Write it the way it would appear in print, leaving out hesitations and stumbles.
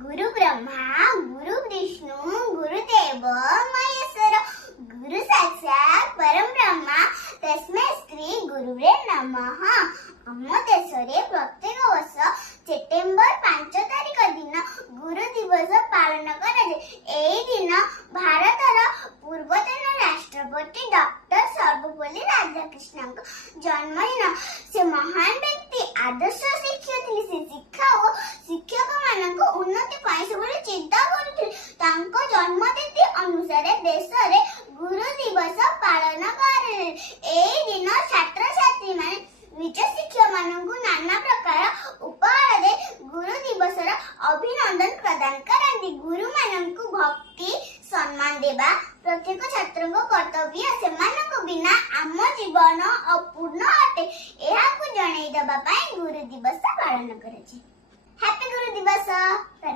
गुरु ब्रह्मा गुरु विष्णु गुरुदेव महेश्वर गुरु साक्षात परम ब्रह्मा तस्मै श्री गुरुवे नमः। ଆମ ଦେଶରେ ପ୍ରତ୍ୟେକ ବର୍ଷ ସେପ୍ଟେମ୍ବର 5 ତାରିଖ ଦିନ ଗୁରୁ ଦିବସ ପାଳନ କରାଯାଏ। ଏହି ଦିନ ଭାରତର ପୂର୍ବତନ ରାଷ୍ଟ୍ରପତି ଡକ୍ଟର ସର୍ବପଲ୍ଲୀ ରାଧାକୃଷ୍ଣଙ୍କ ଜନ୍ମଦିନ। ସେ ମହାନ ବ୍ୟକ୍ତି, ଆଦର୍ଶ ଶିକ୍ଷକ ଥିଲେ। ସେ ଶିକ୍ଷା ଓ ଶିକ୍ଷକମାନଙ୍କ ଉନ୍ନତି ପାଇଁ ସବୁବେଳେ ଚିନ୍ତା କରୁଥିଲେ। ତାଙ୍କ ଜନ୍ମତିଥି ଅନୁସାରେ ଦେଶରେ ଗୁରୁ ଦିବସ ପାଳନ କରାଯାଏ। ଏହି ଦିନ ଛାତ୍ରଛାତ୍ରୀମାନେ ନିଜ ଶିକ୍ଷକମାନଙ୍କୁ ନାନା ପ୍ରକାର ଉପହାର ଦେଇ ଗୁରୁ ଦିବସର ଅଭିନନ୍ଦନ ପ୍ରଦାନ କରନ୍ତି। ଗୁରୁମାନଙ୍କୁ ଭକ୍ତି ସମ୍ମାନ ଦେବା ପ୍ରତ୍ୟେକ ଛାତ୍ରଙ୍କ କର୍ତ୍ତବ୍ୟ। ସେମାନଙ୍କ ବିନା ଆମ ଜୀବନ ଅପୂର୍ଣ୍ଣ ଅଟେ। ଏହାକୁ ଜଣାଇ ଦେବା ପାଇଁ ଗୁରୁ ଦିବସ ପାଳନ କରାଯାଏ। ହ୍ୟାପି ଗୁରୁ ଦିବସ।